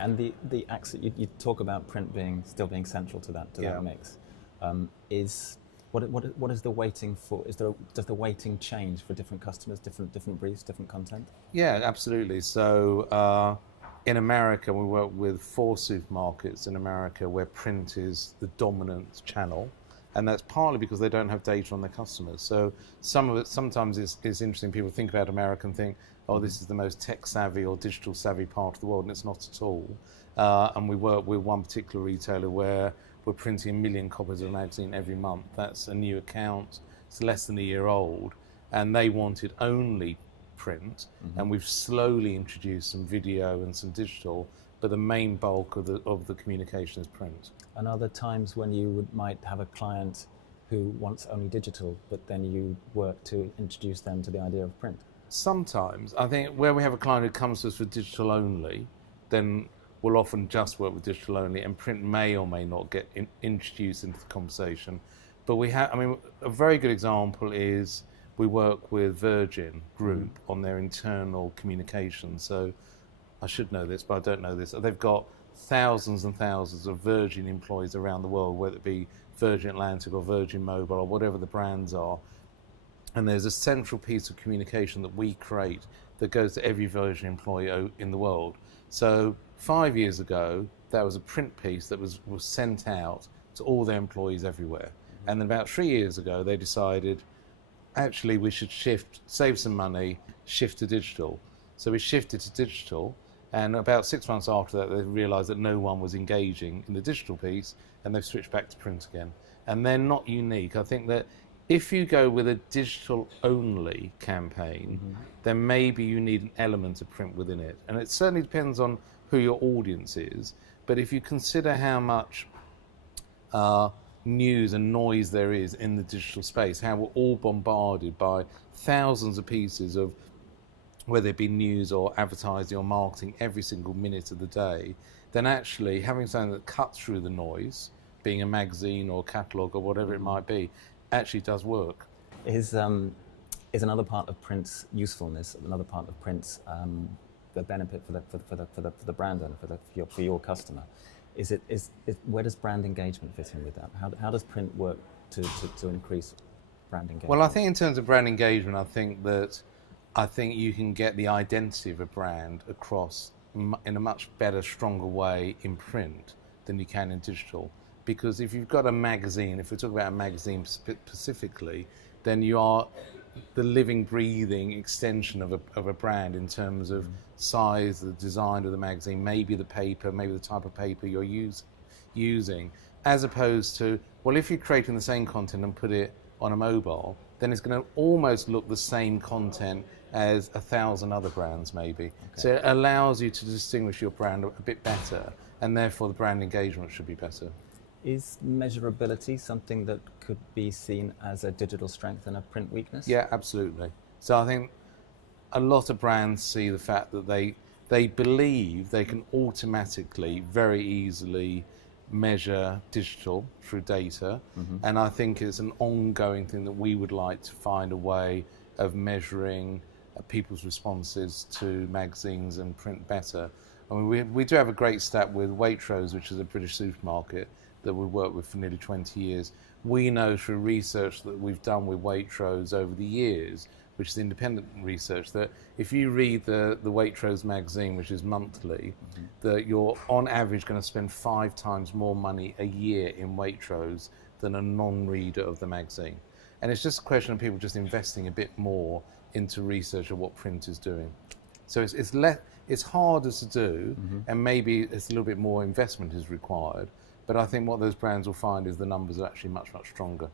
And the accent, you talk about print still being central to that mix. What is the weighting for? Does the weighting change for different customers, different briefs, different content? Yeah, absolutely. So in America, we work with 4 supermarkets in America where print is the dominant channel. And that's partly because they don't have data on their customers. So some of it, sometimes it's interesting. People think about America and think, oh, this is the most tech savvy or digital savvy part of the world, and it's not at all. And we work with one particular retailer where we're printing 1 million copies of a magazine every month. That's a new account. It's less than a year old. And they wanted only print. And we've slowly introduced some video and some digital, but the main bulk of the communication is print. And are there times when you might have a client who wants only digital, but then you work to introduce them to the idea of print? Sometimes. I think where we have a client who comes to us for digital only, then we'll often just work with digital only, and print may or may not get introduced into the conversation. But we have, I mean, a very good example is we work with Virgin Group on their internal communication. So I should know this, but I don't know this. They've got thousands and thousands of Virgin employees around the world, whether it be Virgin Atlantic or Virgin Mobile or whatever the brands are. And there's a central piece of communication that we create that goes to every Virgin employee in the world. So 5 years ago, that was a print piece that was sent out to all their employees everywhere. And then about 3 years ago, they decided, actually, we should save some money, shift to digital. So we shifted to digital. And about 6 months after that, they realized that no one was engaging in the digital piece, and they've switched back to print again. And they're not unique. I think that if you go with a digital-only campaign, then maybe you need an element of print within it. And it certainly depends on who your audience is. But if you consider how much news and noise there is in the digital space, how we're all bombarded by thousands of pieces of, whether it be news or advertising or marketing every single minute of the day, then actually having something that cuts through the noise, being a magazine or a catalogue or whatever it might be, actually does work. Is another part of print's usefulness, another part of print's the benefit for the brand owner, for your customer? Where does brand engagement fit in with that? How does print work to increase brand engagement? Well, I think in terms of brand engagement, I think you can get the identity of a brand across in a much better, stronger way in print than you can in digital. Because if you've got a magazine, if we talk about a magazine specifically, then you are the living, breathing extension of a brand in terms of size, the design of the magazine, maybe the paper, maybe the type of paper you're using, as opposed to, well, if you're creating the same content and put it on a mobile, then it's going to almost look the same content as 1,000 other brands maybe. Okay. So it allows you to distinguish your brand a bit better, and therefore the brand engagement should be better. Is measurability something that could be seen as a digital strength and a print weakness? Yeah, absolutely. So I think a lot of brands see the fact that they believe they can automatically, very easily measure digital through data. And I think it's an ongoing thing that we would like to find a way of measuring people's responses to magazines and print better. I mean, we do have a great stat with Waitrose, which is a British supermarket that we've worked with for nearly 20 years. We know through research that we've done with Waitrose over the years, which is independent research, that if you read the Waitrose magazine, which is monthly, that you're on average going to spend 5 times more money a year in Waitrose than a non-reader of the magazine. And it's just a question of people just investing a bit more into research of what print is doing. So it's harder to do, and maybe it's a little bit more investment is required. But I think what those brands will find is the numbers are actually much, much stronger.